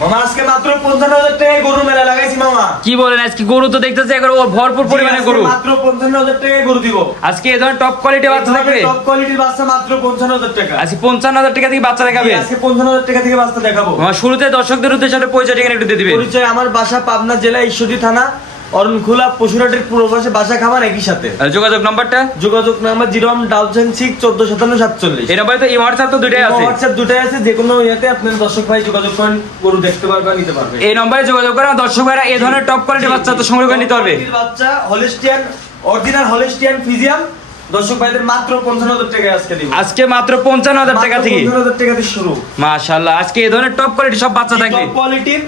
মামা আজকে মাত্র ৫৫,০০০ টাকায় গরু মেলা লাগাইছি মামা। কি বলেন? আজকে গরু তো দেখতেছি একবার ভরপুর পরিমাণে গরু। মাত্র ৫৫,০০০ টাকায় গরু দিব। আজকে এই ধরনের টপ কোয়ালিটি বাচ্চা থাকবে। টপ কোয়ালিটির বাচ্চা মাত্র ৫৫,০০০ টাকা। আজকে ৫৫,০০০ টাকা থেকে বাচ্চা দেখাবে। আজকে ৫৫,০০০ টাকা থেকে বাচ্চা দেখাবো। আমার শুরুতে দর্শকদের উদ্দেশ্যে একটা পরিচয় ঠিকানা একটু দিয়ে দিবেন। পরিচয়, আমার বাসা পাবনা জেলা ঈশ্বরদী থানা অরণখোলা পশুরহাটের পূর্ব পাশে বাসা খামার একই সাথে। আর যোগাযোগ নাম্বারটা? যোগাযোগ নাম্বার 016145747। এই নাম্বারে তো হোয়াটসঅ্যাপ তো দুটাই আছে। হোয়াটসঅ্যাপ দুটাই আছে, যে কোনো ইয়াতে আপনার দর্শক ভাই যোগাযোগ করেন, গরু দেখতে পারবেন, নিতে পারবেন। এই নম্বরে যোগাযোগ করে দর্শক ভাইরা এই ধরনের টপ কোয়ালিটির বাচ্চা তো সংগ্রহ করে নিতে পারবে। বাচ্চা হলিস্টিয়ান, অরিজিনাল হলিস্টিয়ান ফিজিয়াম দর্শক ভাইদের মাত্র ৫৫,০০০ টাকায় আজকে দিব। আজকে মাত্র ৫৫,০০০ টাকা থেকে ৫৫,০০০ টাকা থেকে শুরু। মাশাআল্লাহ, আজকে এই ধরনের টপ কোয়ালিটি সব বাচ্চা থাকবে। টপ কোয়ালিটির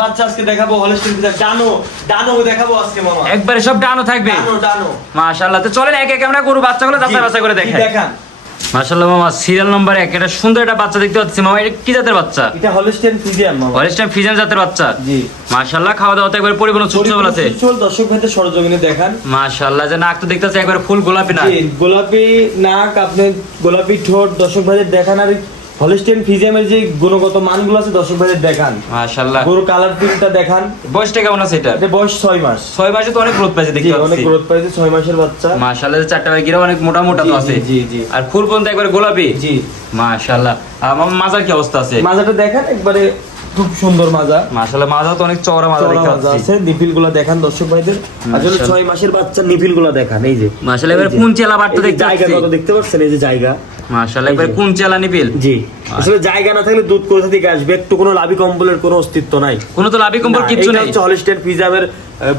বাচ্চা আজকে দেখাবো, হলিস্টিয়ান ফিজিয়াম ডানো দেখাবো আজকে মামা। একবারে সব ডানো থাকবে। ডানো মাশাআল্লাহ, তো চলেন এক এক আমরা গরু বাচ্চাগুলো যাচাই বাছাই করে দেখাই। দেখান। মাশাআল্লাহ মামা, সিরিয়াল নাম্বার ১ এটা সুন্দর একটা বাচ্চা দেখতে পাচ্ছি মামা। এটা কি জাতের বাচ্চা? এটা হলিস্টিয়ান ফিজিয়াম মামা। হলিস্টাইন ফ্রিজিয়ান জাতের বাচ্চা। জি মাশাআল্লাহ, খাওয়া দাওয়া তো একবার পরিপূর্ণ সুস্থ আছে। চল দর্শক ভাইদের সরজমিনে দেখান। মাশাআল্লাহ, যে নাক তো দেখতেছে একবার ফুল গোলাপি না। জি, গোলাপি নাক, আপনি গোলাপি ঠোঁট দর্শক ভাইদের দেখান। আর হলিস্টিয়ান ফিজিয়ামের যে গুণগত মানগুলো আছে দর্শক ভাইদের দেখান। মাশাআল্লাহ, গরু কালার প্রিন্টটা দেখান। বয়সটা কেমন আছে এটা? এটা বয়স ৬ মাস। ৬ মাসে তো অনেক গ্রোথ পাইছে দেখতে জি, পাচ্ছি। অনেক গ্রোথ পাইছে, ৬ মাসের বাচ্চা। মাশাআল্লাহ, চারটা ভাই গিরা অনেক মোটা মোটা তো আছে। জি জি আর ফুল পর্যন্ত একবার গোলাপি। জি। মাশাআল্লাহ, মামা মাজার কি অবস্থা আছে? মাজাটা দেখেন, একবারে খুব সুন্দর মাজা। মাশাআল্লাহ, মাজা তো অনেক চওড়া মাজা দেখতে চওড়া মাজা পাচ্ছি। আছে। নিপিলগুলো দেখান দর্শক ভাইদের। আসলে ৬ মাসের বাচ্চা নিপিলগুলো দেখান। এই যে মাশাআল্লাহ, এবার কুঞ্চেলা বাট তো দেখতে জায়গা পাচ্ছি। কত দেখতে পাচ্ছেন? এই যে জায়গা। মাশাআল্লাহ, এবার কুঞ্চেলা নিপিল। জি, আসলে জায়গা না থাকলে দুধ কোথা থেকে আসবে? একটু কোনো লাভি কম্বলের কোনো অস্তিত্ব নাই। কোনো তো লাভি কম্বল কিচ্ছু নেই। হলিস্টিয়ান ফিজিয়ামের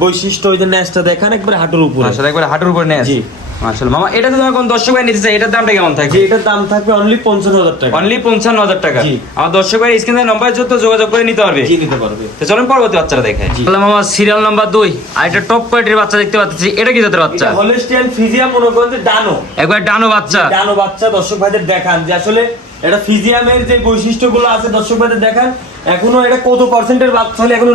বৈশিষ্ট্য, ওই যে নেসটা দেখান একবারে হাঁটুর উপরে। মাশাআল্লাহ, একবার হাঁটুর উপর নেয়। জি। মাশাআল্লাহ মামা, এটা তো কোন দর্শক ভাই নিতে চাই, এটার দামটা কেমন জি, থাকবে? এটার দাম থাকবে অনলি ৫৫,০০০ টাকা। অনলি ৫৫,০০০ টাকা। জি। আমার দর্শক ভাই স্ক্রিনে নম্বরে যত যোগাযোগ করে নিতে পারবে। জি, নিতে পারবে। তো চলুন পরবর্তী বাচ্চাটা দেখাই। জি। তাহলে মামা সিরিয়াল নাম্বার ২ আর একটা টপ কোয়ালিটির বাচ্চা দেখতে পাচ্ছি। এটা কি জাতের বাচ্চা? এটা হলিস্টিয়ান ফিজিয়াম মনে করেন যে ডানো। একবার ডানো বাচ্চা। ডানো বাচ্চা দর্শক ভাইদের দেখান যে আসলে এটা ফিজিয়ামের যে বৈশিষ্ট্যগুলো আছে দর্শক ভাইদের দেখান। এখনো এটা কত পার্সেন্টের বাচ্চা হলে এখনো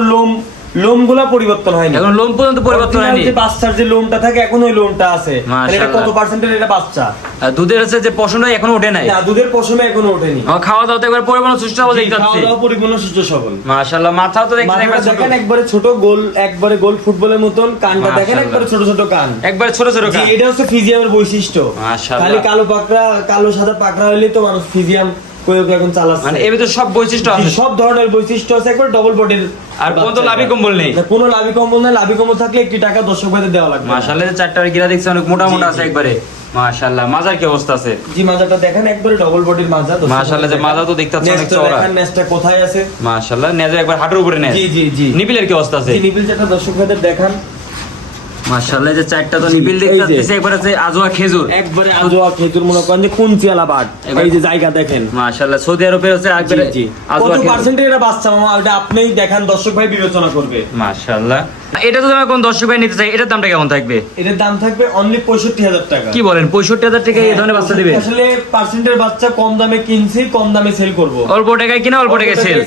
লোমগুলা পরিবর্তন হয়নি। এখন লোম পর্যন্ত পরিবর্তন হয়নি। যে বাচ্চার যে লোমটা থাকে এখনো ওই লোমটা আছে। তাহলে এটা কত পার্সেন্টের এটা বাচ্চা? আর দুধের হচ্ছে যে পশমটা এখনো ওঠে নাই। না, দুধের পশমে এখনো ওঠেনি। আমার খাওয়া দাওয়া তো একবার পরিপূর্ণ সুস্থ হবে দেখতে পাচ্ছি। খাওয়া দাওয়া পরিপূর্ণ সুস্থ সবল। মাশাআল্লাহ, মাথাও তো দেখতে একবার ছোট। দেখেন একবারে ছোট গোল, একবারে গোল ফুটবলের মতন। কানটা দেখেন একবারে ছোট ছোট কান, একবার ছোট ছোট জি, কান। এটা হচ্ছে ফিজিয়ামের বৈশিষ্ট্য। মাশাআল্লাহ। খালি কালো পাকড়া, কালো সাদা পাকড়া হইলে তো মানুষ ফিজিয়াম প্রয়োগ এখন চালাচ্ছে। মানে এর ভিতর সব বৈশিষ্ট্য জি, আছে। সব ধরনের বৈশিষ্ট্য আছে, একবার ডবল বডির। আর কোনো তো লাভি কম্বল নেই। কোনো লাভি কম্বল নাই। লাভি কম্বল থাকলে একটি টাকা দর্শক ভাইদের দেওয়া লাগবে। মাশাআল্লাহ, চারটা গিরা দেখছি অনেক মোটা মোটা আছে একবারে। মাশাআল্লাহ, মাজার কি অবস্থা আছে? জি, মাজাটা দেখেন একবারে ডবল বডির মাজা। মাশাআল্লাহ, যে মাজা তো দেখতে অনেক নেজটা চওড়া। দেখেন, নেজটা কোথায় আছে? মাশাআল্লাহ, নেজে একবার হাঁটুর উপরে নেজ। জি জি জি। নিপিলের কি অবস্থা আছে? জি, নিপিল যেটা দর্শক ভাইদের দেখান। মাশাআল্লাহ, যে চারটা তো নিপিল দেখতে পাচ্ছি একবার আছে আজোয়া খেজুর। একবারে আজোয়া খেজুর মনে করেন যে কুঞ্চিয়ালা বাট। এই যে জায়গা দেখেন। মাশাআল্লাহ, সৌদি আরবের হচ্ছে একবারে জি, আজোয়া কত খেজুর। পার্সেন্টের এটা বাচ্চা মামা, ওটা আপনিই দেখান, দর্শক ভাই বিবেচনা করবে। মাশাআল্লাহ, এটা তো তুমি কোন দর্শক ভাই নিতে চাই, এটার দামটা কেমন থাকবে? এটার দাম থাকবে অনলি ৬৫,০০০ টাকা। কি বলেন, ৬৫,০০০ টাকা এই ধরনের বাচ্চা দিবে? আসলে পার্সেন্টের বাচ্চা কম দামে কিনছি, কম দামে সেল করব। অল্প টাকায় কিনা অল্প টাকায় সেল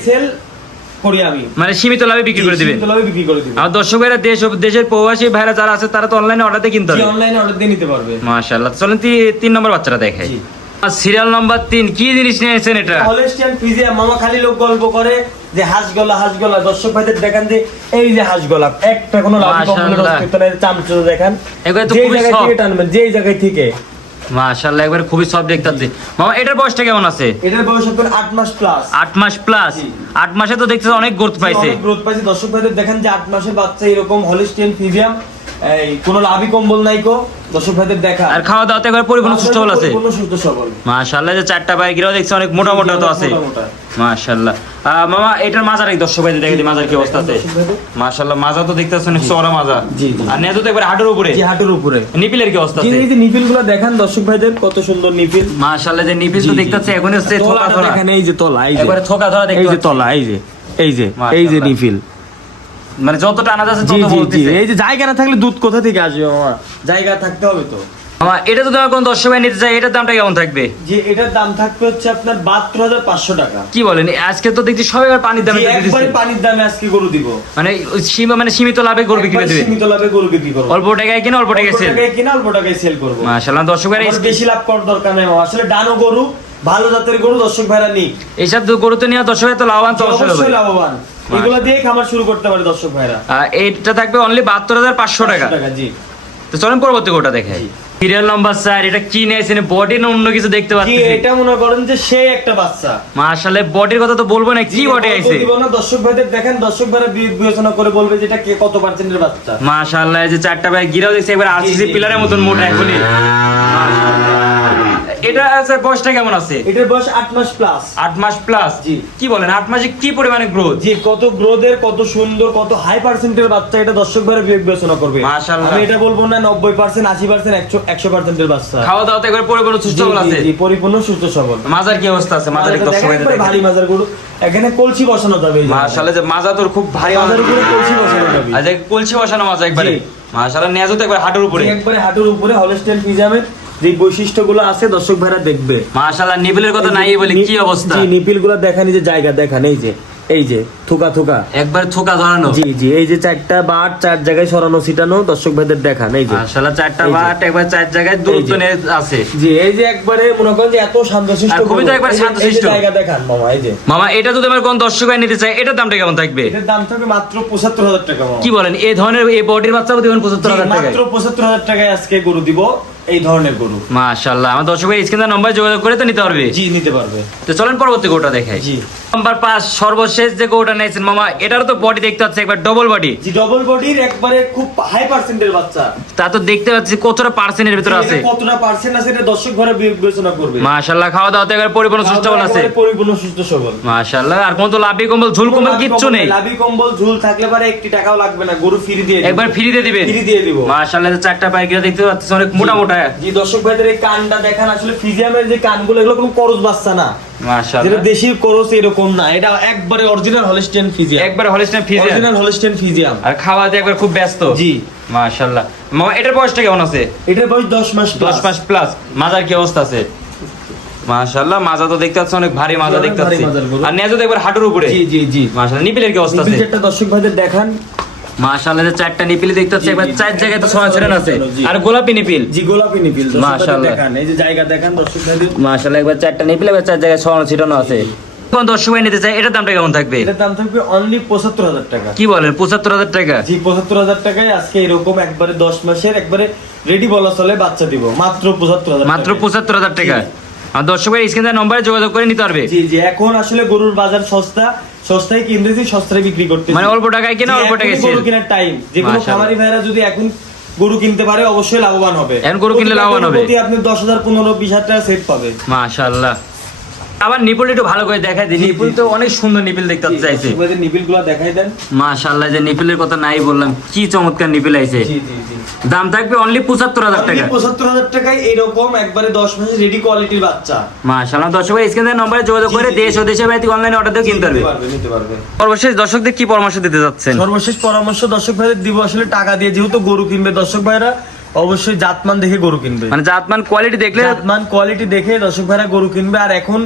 করি আমি, মানে সীমিত লাভে বিক্রি করে দিবেন। সীমিত লাভে বিক্রি করে দিব। আর দর্শক ভাইরা দেশের প্রবাসী ভাইরা যারা আছে তারা তো অনলাইনে অর্ডার দিয়ে কিনতে জি, হবে। অনলাইনে অর্ডার দিয়ে নিতে পারবে। মাশাআল্লাহ, চলেন ৩ নম্বর বাচ্চাটা দেখাই। জি। আর সিরিয়াল নাম্বার ৩ কি জিনিস নিয়েছেন এটা? হলিস্টিয়ান ফিজিয়াম মামা। খালি লোক গল্প করে যে হাঁসগলা। দর্শক ভাইদের দেখান যে এই যে হাঁসগলা, একটা কোনো লাভ কম্বলের অস্তিত্ব নাই। চামচা দেখেন, এগুলো তো যেই খুবই জায়গা থেকে soft। টানবেন, যেই জায়গায় থেকে। মাশাআল্লাহ, একবার খুবই সফট দেখতে পাচ্ছি মামা। এটার বয়সটা কেমন আছে? এটার বয়স আপনার ৮ মাস প্লাস। ৮ মাস প্লাস। জি। ৮ মাসে তো দেখতেছি অনেক গ্রোথ পাইছে। অনেক গ্রোথ পাইছে। দর্শক ভাইদের দেখেন যে ৮ মাসের বাচ্চা এরকম হলিস্টিয়ান ফিজিয়াম, এই কোনো লাভি কম্বল নাই কো। দর্শক ভাইদের দেখা আর খাওয়া দাওয়াতে একবার পরিপূর্ণ সুস্থ সবল আছে। পরিপূর্ণ সুস্থ সবল। মাশাআল্লাহ, যে চারটা পায়ে গিরাও দেখছি অনেক মোটা মোটা তো আছে। মোটা। মাশাআল্লাহ, মামা এটার মাজার এক দর্শক ভাইদের দেখে দিই মাজার কি অবস্থা আছে। মাশাআল্লাহ, মাজা তো দেখতেছেন অনেক চওড়া মাজা। জি জি। আর নেজো তো একবার হাঁটুর উপরে। জি, হাঁটুর উপরে। নিপিলের কি অবস্থা জি, আছে? এই যে নিপিলগুলো দেখান দর্শক ভাইদের, কত সুন্দর নিপিল। মাশাআল্লাহ, যে নিপিল তো দেখতেছে এখন হচ্ছে থোকা তলাটা ধরা। দেখেন, এই যে তলা, এই যে একবারে থোকা ধরা দেখতে এই যে পাচ্ছি। তলা, এই যে এই যে মাশাআল্লাহ। নিপিল। মানে যত টানা যাচ্ছে জি তত জি জি। বলতেছে। এই যে জায়গা না থাকলে দুধ কোথা থেকে আসবে মামা? জায়গা থাকতে হবে তো। মামা এটা তো তোমার কোন দর্শক ভাই নিতে চাই, এটার দামটা কেমন থাকবে? যে এটার দাম থাকবে হচ্ছে আপনার ৭২,৫০০ টাকা। কি বলেন, আজকে তো দেখছি সবাই এবার পানির দামে জি, দিয়ে একবারে দিচ্ছে। পানির দামে আজকে গরু দিব। মানে সীমিত লাভে গরু বিক্রি করে একবারে দিবে। সীমিত লাভে গরু বিক্রি করব। অল্প টাকায় কিনা অল্প টাকায় অল্প সেল। টাকায় কিনা অল্প টাকায় সেল করব। মাশাআল্লাহ, দর্শক ভাই আমার বেশি লাভ করার দরকার নেই মামা। আসলে ডানো গরু ভালো জাতের গরু দর্শক ভাইরা নিক। এইসব গরু তো নিয়ে দর্শক ভাই তো লাভবান তো অবশ্যই হবে। অবশ্যই লাভবান, এগুলা দিয়ে খামার শুরু করতে পারে দর্শক ভাইরা। এইটা থাকবে অনলি 72,500 টাকা। জি। তো চলেন পরবর্তী গরুটা দেখাই। সিরিয়াল নাম্বার 4, এটা কি নিয়েছেন, বডি না অন্য কিছু দেখতে কি পাচ্ছি? এটা মনে করেন যে সেই একটা বাচ্চা। মাশাআল্লাহ, বডির কথা তো বলবো না, কি বডি আইছে। দিব না দর্শক ভাইদের দেখেন, দর্শক ভাইরা বিবেচনা করে বলবে যে এটা কে কত পার্সেন্টের বাচ্চা। মাশাআল্লাহ, এই যে চারটা ভাই গিরাও দেখছি একবার আরসিসি পিলারের মতন মোটা এখনই। এটা আছে বয়সটা কেমন আছে? এটার বয়স 8 মাস প্লাস। 8 মাস প্লাস। জি। কি বলেন, 8 মাসে কি পরিমাণে গ্রোথ? যে কত গ্রোথের, কত সুন্দর, কত হাই পার্সেন্টের বাচ্চা, এটা দর্শক ভাইরা বিবেচনা করবে। মাশাআল্লাহ। আমি এটা বলবো না 90%, 80%, 100%-এর বাচ্চা। খাওয়া দাওয়া তো একবার পরিপূর্ণ সুস্থ জি, আছে। জি, পরিপূর্ণ সুস্থ সবল। মাজার কি অবস্থা আছে? মাজার মাজারটা দর্শক দেখেন, একবারে ভারী মাজার গরু। এখানে কলসি বসানো যাবে এই যে। মাশাআল্লাহ, যে মাজা তোর খুব ভারী মাজার উপরে কলসি বসানো যাবে। আচ্ছা, কলসি বসানো মাজা একবারে। জি। মাশাআল্লাহ, নেজো তো একবার হাঁটুর উপরে। জি, একবারে হাঁটুর উপরে হলস্টেইন ফ্রিজিয়ামের যে বৈশিষ্ট্যগুলো আছে দর্শক ভাইরা দেখবে। মাশাআল্লাহ, নিবিলের কথা নাই বলি, কি অবস্থা। জি, নিপিলগুলো দেখান, এই যে জায়গা দেখান, এই যে থোকা থোকা একবার থোকা ধরানো। জি জি, এই যে চারটা বাট 4 জায়গায় সরানো ছিটানো দর্শক ভাইদের দেখান, এই যে মাশাআল্লাহ, চারটা এই যে। বাট একবার 4 জায়গায় দূরত্ব এই যে। নিয়ে আছে। জি, এই যে একবারে মনে করেন যে এত শান্তশিষ্ট আর খুবই তো গরু। একবারে এই যে- শান্তশিষ্ট। এই যে জায়গা দেখান মামা, এই যে মামা, এটা যদি আমার কোন দর্শক ভাই নিতে চায়, এটার দামটা কেমন থাকবে? এটার দাম থাকবে মাত্র 75,000 টাকা মামা। কি বলেন, এই ধরনের এই বডির বাচ্চা দিবেন জি, 75,000 টাকায়? মাত্র 75,000 টাকায় আজকে গরু দিব, এই ধরনের গরু। মাশাআল্লাহ, আমার দর্শক ভাই স্ক্রিনের নম্বরে যোগাযোগ করে তো নিতে পারবে। জি, নিতে পারবে। তো চলেন পরবর্তী গরুটা দেখাই। জি। নাম্বার 5, সর্বশেষ যে গরুটা নিয়েছেন মামা, এটারও তো বডি দেখতে পাচ্ছি একবার ডবল বডি। জি, ডবল বডির একবারে খুব হাই পার্সেন্টের বাচ্চা। তা তো দেখতে পাচ্ছি কতটা পার্সেন্টের ভিতরে আছে। এটা কতটা পার্সেন্ট আছে এটা দর্শক ভাইরা বিবেচনা করবে। মাশাআল্লাহ, খাওয়া দাওয়াতে একবার পরিপূর্ণ সুস্থ সবল আছে। একেবারে পরিপূর্ণ সুস্থ সবল। মাশাআল্লাহ, আর কোন তো লাভি কম্বল ঝুল কম্বল কিচ্ছু নেই। লাভি কম্বল ঝুল থাকলে পারে 1 টাকাও লাগবে না, গরু ফ্রি দিয়ে দিব। একবার ফ্রি দিয়ে দিবেন। ফ্রি দিয়ে দিব। মাশাআল্লাহ, যে চারটা পায়ে গিয়ে দেখতে পাচ্ছি অনেক মোটা মোটা। জি, দর্শক ভাইদের এই কানটা দেখান, আসলে ফিজিয়ামের যে কানগুলো এগুলো কোনো করজ বাচ্চা না, যেটা মাশাআল্লাহ, দেশি করজ এরকম না, এটা একবারে অরিজিনাল হলস্টেইন ফিজিয়াম। একবার Holstein Friesian. Original Holstein Friesian. আর খাওয়াতে একবার খুব ব্যস্ত। জি। মাশাআল্লাহ, মামা এটার বয়সটা কেমন আছে? এটার বয়স 10 মাস 10 মাস প্লাস। মাজার কি অবস্থা আছে? মাশাআল্লাহ, মাজা তো দেখতে পাচ্ছি অনেক ভারী মাজা দেখতে ভারী পাচ্ছি। মাজার গরু। আর নেজো তো একবার হাঁটুর উপরে। জি জি জি। মাশাআল্লাহ, নিপিলের কি অবস্থা আছে? নিপিলটা দর্শক ভাইদের দেখান। মাশাআল্লাহ, যে চারটা নিপিল দেখতে পাচ্ছি জি, একবার জি, 4 জি, জায়গায় তো একবার ছড়া ছিটানো আছে। জি। আর গোলাপি নিপিল। জি, গোলাপি নিপিল দর্শক ভাইদের মাশাআল্লাহ। দেখান, এই যে জায়গা দেখান দর্শক ভাইদের। মাশাআল্লাহ, একবার চারটা নিপিল একবার 4 জায়গায় ছড়ানো ছিটানো আছে। কোন দর্শক ভাই নিতে চায়, এটার দামটা কেমন থাকবে? এটার দাম থাকবে অনলি 75,000 টাকা। কি বলেন, 75,000 টাকা? জি, 75,000 টাকায় আজকে এরকম একবারে 10 মাসের একবারে রেডি বলা চলে বাচ্চা দিব মাত্র 75,000 মাত্র 75,000 টাকা। আর দর্শক ভাই স্ক্রিনের নম্বরে যোগাযোগ করে নিতে পারবে। জি জি, এখন আসলে গরুর বাজার সস্তা, সস্তায় কিনতেছি, সস্তায় বিক্রি করতেছি। মানে অল্প টাকায় কিনা, জি, অল্প টাকায় এখনই সেল। গরু কেনার টাইম। যে কোনো মাশাআল্লাহ। খামারি ভাইরা যদি এখন গরু কিনতে পারে অবশ্যই লাভবান হবে। এখন গরু কিনলে লাভবান হবে। প্রতি আপনি 10,000, 15,000, 20,000 টাকা সেট পাবে। মাশাআল্লাহ, আবার নিপুল একটু ভালো করে দেখাই দিই। জি, নিপুল জি, তো অনেক সুন্দর নিপিল দেখতে চাইছে। নিপিলগুলো দেখাই দেন। মাশাআল্লাহ, যে নিপিলের কথা নাই বললাম, কি চমৎকার নিপিল আইছে। জি জি জি। দাম থাকবে অনলি 75,000 টাকা। 75,000 টাকায় এরকম একবারে 10 মাসের রেডি কোয়ালিটির বাচ্চা। মাশাআল্লাহ, দর্শক ভাই স্ক্রিনের নম্বরে যোগাযোগ জি, করে জি, দেশ ও দেশের বাইরে অনলাইনে অর্ডার দিয়ে কিনতে পারবে। নিতে পারবে। সর্বশেষ দর্শকদের কি পরামর্শ দিতে যাচ্ছেন? সর্বশেষ পরামর্শ দর্শক ভাইদের দিব, আসলে টাকা দিয়ে যেহেতু গরু কিনবে দর্শক ভাইরা অবশ্যই জাতমান দেখে গরু কিনবে। মানে জাতমান কোয়ালিটি দেখলে। জাতমান কোয়ালিটি দেখে দর্শক ভাইরা গরু কিনবে। আর এখন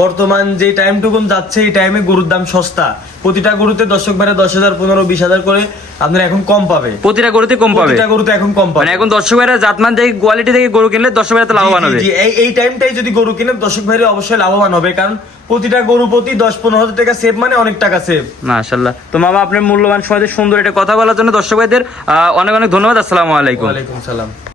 বর্তমান যে টাইমটুকুন যাচ্ছে এই টাইমে গরুর দাম সস্তা। প্রতিটা গরুতে দর্শক ভাইরা 10,000, 15,000, 20,000 করে আপনারা এখন কম পাবে। প্রতিটা গরুতে কম পাবে। প্রতিটা গরুতে এখন কম পাবে। মানে এখন দর্শক ভাইরা জাতমান দেখে কোয়ালিটি দেখে গরু কিনলে দর্শক ভাইরা তো লাভবান হবে। জি, এই টাইমটাই যদি গরু কিনেন দর্শক ভাইরা অবশ্যই লাভবান হবে, কারণ প্রতিটা গরু প্রতি 10-15,000 টাকা সেভ মানে অনেক টাকা সেভ। মাশাআল্লাহ, তো মামা আপনার মূল্যবান সময় দিয়ে সুন্দর একটা কথা বলার জন্য দর্শক ভাইদের অনেক অনেক ধন্যবাদ। আসসালামু আলাইকুম। ওয়ালাইকুম সালাম।